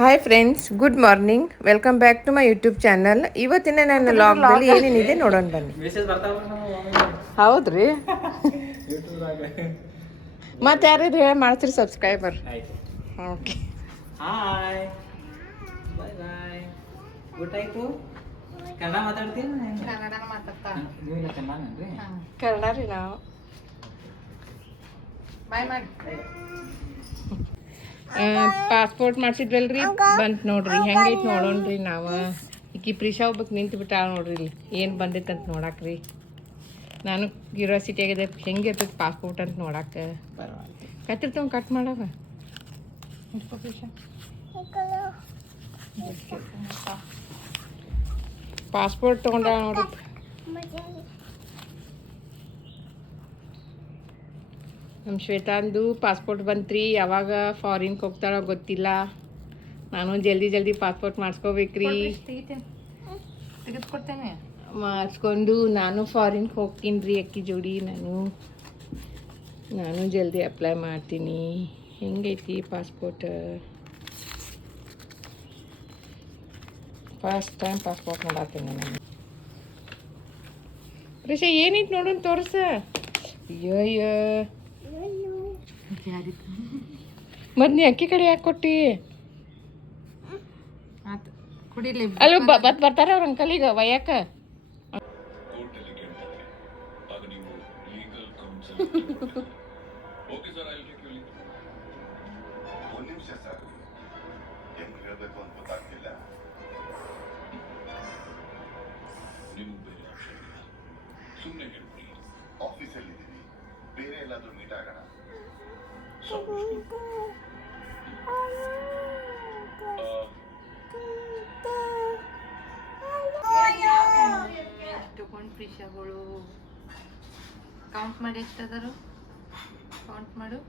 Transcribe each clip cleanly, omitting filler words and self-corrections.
Hi friends, good morning. Welcome back to my YouTube channel. ಇವತ್ತಿನ ನನ್ನ ಲಾಗ್ದಲ್ಲಿ ಏನೇನಿದೆ ನೋಡೋಣ ಬನ್ನಿ. ಹೌದ್ರಿ, ಮತ್ತೆ ಯಾರಿದ್ರು ಹೇಳಿ ಮಾಡ್ತೀರಿ ಸಬ್ಸ್ಕ್ರೈಬರ್. ಓಕೆ, ಹಾಯ್, ಬಾಯ್ ಬಾಯ್. ಊಟ ಆಯ್ತು? ಕನ್ನಡ ಮಾತಾಡ್ತೀನಿ. ಕನ್ನಡನ ಮಾತಾಡ್ತಾ ನೀವು ಕನ್ನಡನ್ರಿ? ಕನ್ನಡ ರೀ ನಾವು. ಬಾಯ್ ಮಾಡಿ. ಪಾಸ್ಪೋರ್ಟ್ ಮಾಡ್ಸಿದ್ವಲ್ರಿ, ಬಂತು ನೋಡ್ರಿ. ಹೆಂಗೈತೆ ನೋಡೋಣ್ರಿ. ನಾವು ಈಕಿ ಪ್ರಿಷಾ ಹೋಗ್ಬೇಕು ನಿಂತು ಬಿಟ್ಟಾಳ ನೋಡ್ರಿ. ಇಲ್ಲಿ ಏನು ಬಂದೈತೆ ಅಂತ ನೋಡಾಕ್ರಿ. ನಾನು ಕ್ಯೂರಿಯಾಸಿಟಿ ಆಗಿದೆ ಹೆಂಗಿರ್ತೈತೆ ಪಾಸ್ಪೋರ್ಟ್ ಅಂತ ನೋಡಕ್ಕೆ. ಕತ್ತಿರ್ತಾವ ಕಟ್ ಮಾಡವ. ಪಾಸ್ಪೋರ್ಟ್ ತೊಗೊಂಡ ನೋಡ್ರಿ. ನಮ್ಮ ಶ್ವೇತಾಂದು ಪಾಸ್ಪೋರ್ಟ್ ಬಂತ್ರಿ. ಯಾವಾಗ ಫಾರಿನ್ಗೆ ಹೋಗ್ತಾಳೋ ಗೊತ್ತಿಲ್ಲ. ನಾನು ಜಲ್ದಿ ಪಾಸ್ಪೋರ್ಟ್ ಮಾಡಿಸ್ಕೋಬೇಕ್ರಿ. ತೆಗೆದುಕೊಡ್ತೇನೆ. ಮಾಡಿಸ್ಕೊಂಡು ನಾನು ಫಾರಿನ್ಗೆ ಹೋಗ್ತೀನಿ ರೀ. ಅಕ್ಕಿ ಜೋಡಿ ನಾನು ಜಲ್ದಿ ಅಪ್ಲೈ ಮಾಡ್ತೀನಿ. ಹೆಂಗೈತಿ ಪಾಸ್ಪೋರ್ಟ್? ಫಸ್ಟ್ ಟೈಮ್ ಪಾಸ್ಪೋರ್ಟ್ ಮಾಡತ್ತೀನಿ ನಾನು. ರಿಷಾ ಏನೈತಿ ನೋಡೋಣ, ತೋರ್ಸ. ಅಯ್ಯಯ್ಯ, ಮತ್ತು ನೀ ಅಕ್ಕಿ ಕಡೆ ಯಾಕೆ ಕೊಟ್ಟಿ? ಆತು ಕುಡಿಲಿ. ಅಲ್ಲ ಬರ್ತಾರ ಅವ್ರ ಅಂಕಲಿಗೆ ಒಯ್ಯಾಕ. ಆಫೀಸಲ್ಲಿದ್ದೀನಿ, ಬೇರೆ ಎಲ್ಲಾದ್ರೂ ಮೀಟ್ ಆಗೋಣ. ತಗೊಂಡು ಪ್ರಿಷಾಗಳು ಕೌಂಟ್ ಮಾಡಿ ಎಷ್ಟದಾರು ಕೌಂಟ್ ಮಾಡು.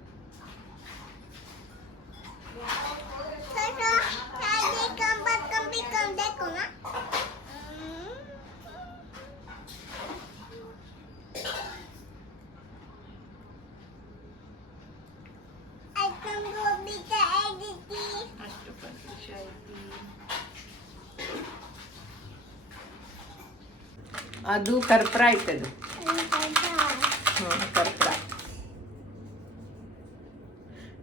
ಅಷ್ಟು ಪ್ರಿಷಾ ಐತಿ. ಅದು ಕರ್ಪೂರ ಆಯ್ತದು. ಕರ್ಪೂರ.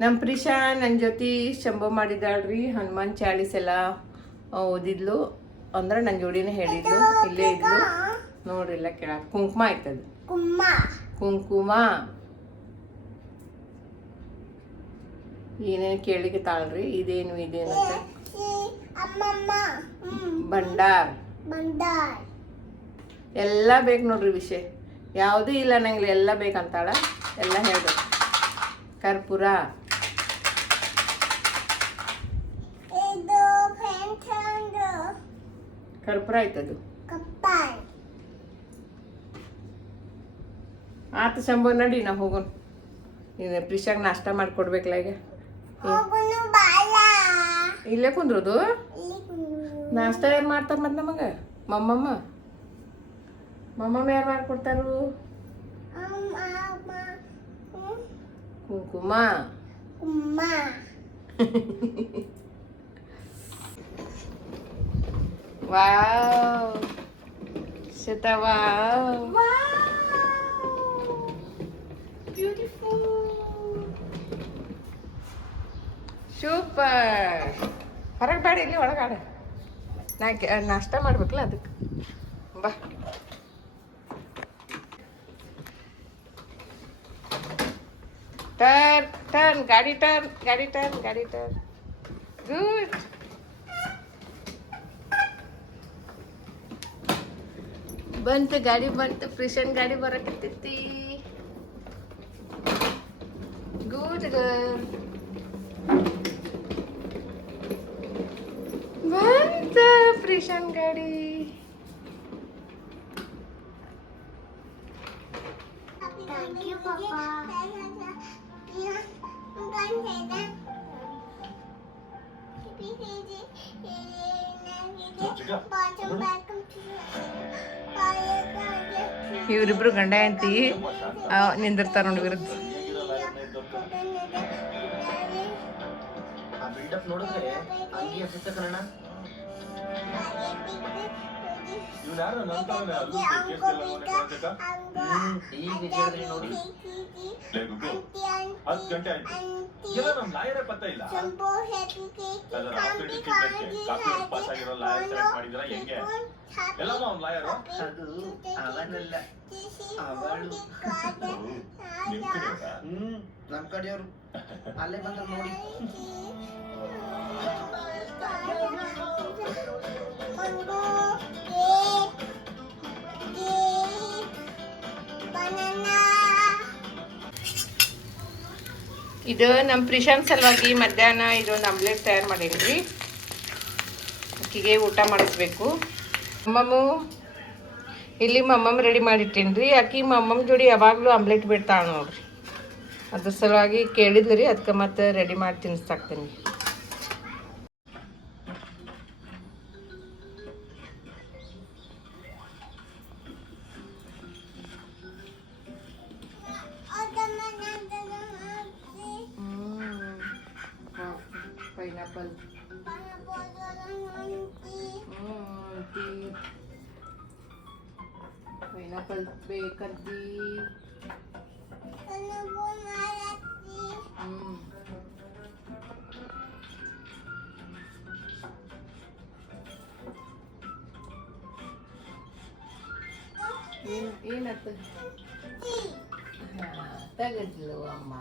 ನಮ್ಮ ಪ್ರಿಷಾ ನನ್ನ ಜೊತೆ ಶಂಭು ಮಾಡಿದಾಳ್ರಿ. ಹನುಮಾನ್ ಚಾಲೀಸ್ ಎಲ್ಲ ಓದಿದ್ಲು. ಅಂದ್ರೆ ನನ್ನ ಜೋಡಿನೇ ಹೇಳಿದ್ಲು. ಇಲ್ಲೇ ಇದ್ಲು ನೋಡ್ರಿ. ಇಲ್ಲ ಕೇಳ ಕುಂಕುಮ ಆಯ್ತದು. ಕುಂಕುಮ ಏನೇನು ಕೇಳಿಗೆ ತಾಳ್ರಿ. ಇದೇನು ಅಂತ ಭಂಡಾರ್ ಎಲ್ಲ ಬೇಕು ನೋಡ್ರಿ. ವಿಷಯ ಯಾವುದೂ ಇಲ್ಲ ನಂಗೆ, ಎಲ್ಲ ಬೇಕಂತಾಳ. ಎಲ್ಲ ಹೇಳ್ಬೇಕು. ಕರ್ಪೂರ, ಕರ್ಪೂರ ಆಯ್ತದು. ಆತ ಶಂಭು ನಡಿ ನಾವು ಹೋಗೋಣ. ನೀನು ಪ್ರಿಷಾಗ ನಾಷ್ಟ ಮಾಡಿಕೊಡ್ಬೇಕಲ್ಲ ಈಗ. ಇಲ್ಲೇ ಕುಂದ್ರೋದು ನಾಷ್ಟ ಯಾರು ಮಾಡ್ತಾರೆ? ಮತ್ತು ನಮಗೆ ಮಮ್ಮಮ್ಮ ಯಾರು ಮಾಡ್ಕೊಡ್ತಾರು? ಕುಂಕುಮ. Wow Shweta, wow super. ಹೊರಗೆ ಬೇಡ, ಇಲ್ಲಿ ಒಳಗಾಡ. ನಾಷ್ಟ ಮಾಡ್ಬೇಕಲ್ಲ ಅದಕ್ಕೆ. ಬಾ. ಟರ್ನ್ ಗಾಡಿ ಟರ್ನ್. ಗುಡ್. ಬಂತು ಗಾಡಿ, ಬಂತು. ಪ್ರಿಷನ್ ಗಾಡಿ ಬರಕತ್ತೈತಿ. Good girl. ಬಂತು ಪ್ರಿಷನ್ ಗಾಡಿ. ಇವರಿಬ್ರು ಗಂಡ ಹೆಂಡತಿ ನಿಂದಿರ್ತಾರ ನೋಡಿ ವಿರುದ್ಧ. ಬಿಲ್ಡಪ್ ನೋಡಿದ್ರೆ ಹಂಗೆ ಅನ್ಸುತ್ತೆ ಕಣ. ಇವ್ನು ಯಾರು ನಂತವನೇ ಅದು ಕೇಸ್ ಎಲ್ಲ ಮೊನ್ನೆ ಕಾಣ್ಬೇಕಾ? ಈಗ ಹೇಳಿದ್ರಿ ನೋಡಿ. ಲೇ ಗುಗ್ಗು, 10 ಗಂಟೆ ಆಯ್ತು, ಎಲ್ಲ ನಮ್ ಲಾಯರೇ ಪತ್ತ ಇಲ್ಲ. ಅದರ ಹಾಸ್ಪಿಟಲ್ ಟ್ರೀಟ್ಮೆಂಟ್ಗೆ ಕಾಪಿ ಪಾಸ್ ಆಗಿರೋ ಲಾಯರ್ ಸೆಲೆಕ್ಟ್ ಮಾಡಿದ್ರ ಹೆಂಗೆ? ಎಲ್ಲಮ್ಮ ಅವ್ನ್ ಲಾಯರು? ಅದು ಅವನಲ್ಲ, ಅವಳು. ನಿಮ್ ಕಡೆಯವ್ರಾ? ನಮ್ ಕಡೆಯವರು ಅಲ್ಲೇ ಬಂದ್ರು ನೋಡಿ. ಇದು ನಮ್ಮ ಪ್ರಿಶಾನ್ ಸಲುವಾಗಿ ಮಧ್ಯಾಹ್ನ ಇದೊಂದು ಆಮ್ಲೆಟ್ ತಯಾರು ಮಾಡೀನಿ. ಅಕ್ಕಿಗೆ ಊಟ ಮಾಡಿಸ್ಬೇಕು. ಮಮ್ಮಮ್ಮು ಇಲ್ಲಿ ಮಮ್ಮಮ್ಮ ರೆಡಿ ಮಾಡಿಟ್ಟೇನಿ ರೀ. ಅಕ್ಕಿ ಮಮ್ಮಮ್ಮ ಜೋಡಿ ಯಾವಾಗಲೂ ಆಮ್ಲೆಟ್ ಬಿಡ್ತಾಳೆ ನೋಡ್ರಿ. ಅದ್ರ ಸಲುವಾಗಿ ಕೇಳಿದ್ರಿ, ಅದಕ್ಕೆ ಮತ್ತೆ ರೆಡಿ ಮಾಡಿ ತಿನ್ನಿಸ್ತಾಕ್ತೀನಿ. Pineapple pineapple ಬೇಕಂತಿ. ಏನತ್ತ ತಗದ್ಲು ಅಮ್ಮ.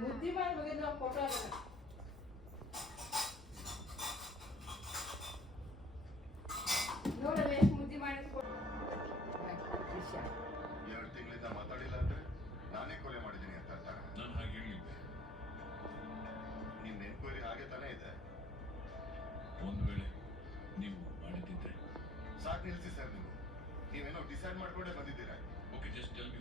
ಬುದ್ಧಿ ಮಾಡಿ ಫೋಟೋ ನೋಡಲ್ಲ ಎಷ್ಟು ಬುದ್ಧಿ ಮಾಡಿ. 2 ತಿಂಗಳಿಂದ ಮಾತಾಡಿಲ್ಲ ಅಂದ್ರೆ ನಾನೇ ಕೊಲೆ ಮಾಡಿದ್ದೀನಿ ಅಂತ ಅರ್ಥ. ನಾನು ಹಾಗೆ ಹೇಳಿದ್ದೆ. ನಿಮ್ ಎನ್ಕ್ವೈರಿ ಹಾಗೆ ತಾನೇ ಇದೆ. ಒಂದು ವೇಳೆ ನೀವು ಮಾಡಿದ್ದಿದ್ರೆ ಸಾಕು, ನಿಲ್ಸಿ ಸರ್. ನೀವೇನೋ ಡಿಸೈಡ್ ಮಾಡ್ಕೊಂಡೇ ಬಂದಿದ್ದೀರಾ. Okay, just tell me.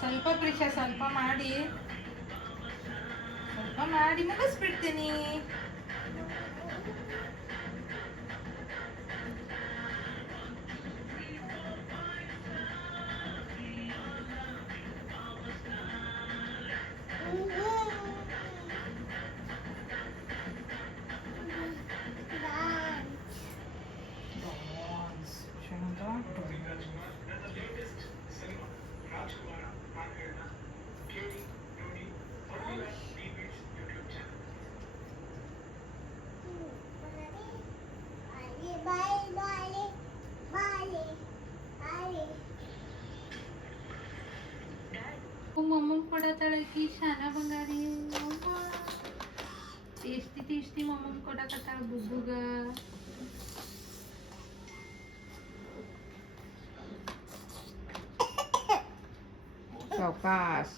ಸ್ವಲ್ಪ ಪ್ರಿಷಾ, ಸ್ವಲ್ಪ ಮಾಡಿ ಮುಗಿಸ್ಬಿಡ್ತೀನಿ. मम्मन ಕೊಡತಾಳಕಿ ಶಾನ ಬಂಗಾರಿ. ಟೇಸ್ಟಿ ಮಮ್ಮನ್ ಕೊಡಕತ್ತಾಳ ಬುಬ್ಬುಗ. ಸಾವಕಾಶ.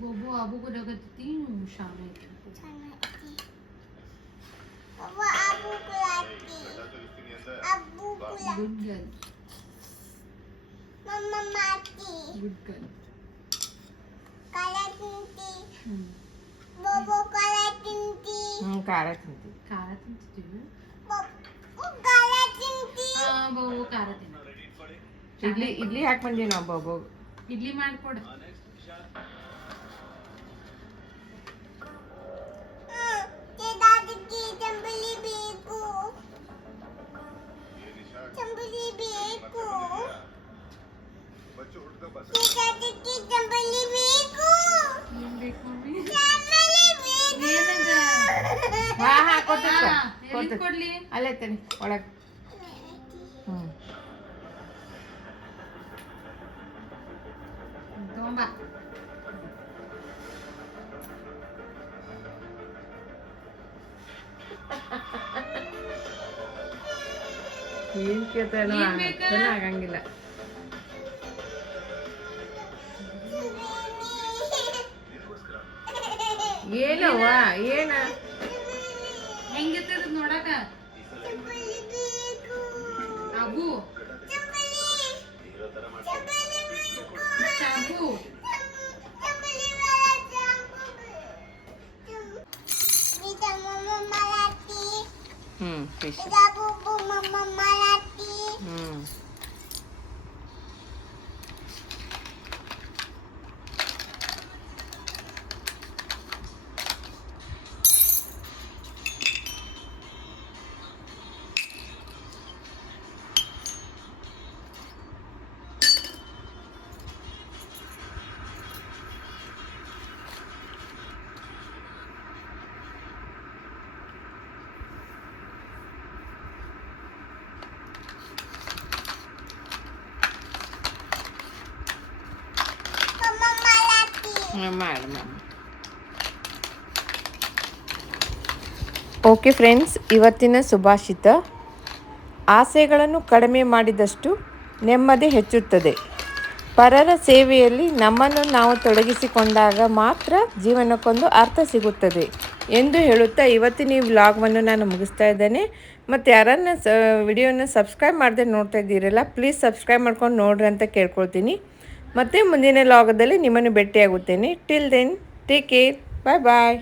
बोबो आबू को डगती शामे गुड गर्ल मम्मा माटी गुड गर्ल काला तिंटी बोबो काला तिंटी ಖಾರ ತಿಂತಿ. ಖಾರ ತಿಂತಿದ್ದೀವಿ. काला तिंटी ಬೋಬೋ ಖಾರ ತಿಂತೀವಿ. ಇಡ್ಲಿ ಹಾಕಿ ಬಂದೀವಿ ನಾವು ಬಾಬು. ಇಡ್ಲಿ ಮಾಡ್ಕೊಡು. दादी चंबली बेकू चंबली बेकू ಚಿಕ್ಕಿ ಚಂಬಲಿ ಬೇಕು ಏನ್ ಬೇಕು ಮಮ್ಮಿ? ಚಂಬಲಿ ಬೇಕು ಏನದ? ಹಾಂ ಹಾ, ಕೊಡ್ತೀನಿ ಎಲ್ಲಿದ್ ಕೊಡ್ಲಿ? ಅಲ್ಲೇ ತನಿ ಒಳಗೆ ಹ್ಞೂ ತಗೊಂಬಾ. ಏನು ಕೇಳ್ತಾನೋ ಏನ್ ಬೇಕಾ? ಆಗಂಗಿಲ್ಲ. ಏನವ್ವ ಏನ ಹೆಂಗಿರ್ತದ ನೋಡಾಕ? ಚಂಬಲಿ ಬೇಕು ಅಬು ಚಂಬಲಿ ಚಂಬಲಿ ಬೇಕು ಚಾಬು ಚಂಬಲಿ ವಾला ಬಿಟಾ ಮಮ್ಮ ಮರಾಠಿ ಫಿಶ್ ಬಿಟಾ ಬುಬು ಮಮ್ಮ ಮರಾಠಿ ಮಮ್ಮ ಮರಾಠಿ ಮಾಡಿ ಓಕೆ ಫ್ರೆಂಡ್ಸ್, ಇವತ್ತಿನ ಸುಭಾಷಿತ: ಆಸೆಗಳನ್ನು ಕಡಿಮೆ ಮಾಡಿದಷ್ಟು ನೆಮ್ಮದಿ ಹೆಚ್ಚುತ್ತದೆ. ಪರರ ಸೇವೆಯಲ್ಲಿ ನಮ್ಮನ್ನು ನಾವು ತೊಡಗಿಸಿಕೊಂಡಾಗ ಮಾತ್ರ ಜೀವನಕ್ಕೊಂದು ಅರ್ಥ ಸಿಗುತ್ತದೆ ಎಂದು ಹೇಳುತ್ತಾ ಇವತ್ತಿನ ಈ ವ್ಲಾಗ್ವನ್ನು ನಾನು ಮುಗಿಸ್ತಾ ಇದ್ದೇನೆ. ಮತ್ತು ಯಾರನ್ನ ವಿಡಿಯೋನ ಸಬ್ಸ್ಕ್ರೈಬ್ ಮಾಡದೆ ನೋಡ್ತಾ ಇದ್ದೀರಲ್ಲ, ಪ್ಲೀಸ್ ಸಬ್ಸ್ಕ್ರೈಬ್ ಮಾಡ್ಕೊಂಡು ನೋಡ್ರಿ ಅಂತ ಕೇಳ್ಕೊಳ್ತೀನಿ. ಮತ್ತು ಮುಂದಿನ ವ್ಲಾಗದಲ್ಲಿ ನಿಮ್ಮನ್ನು ಭೇಟಿಯಾಗುತ್ತೇನೆ. ಟಿಲ್ ದೆನ್ ಟೇಕ್ ಕೇರ್, ಬಾಯ್ ಬಾಯ್.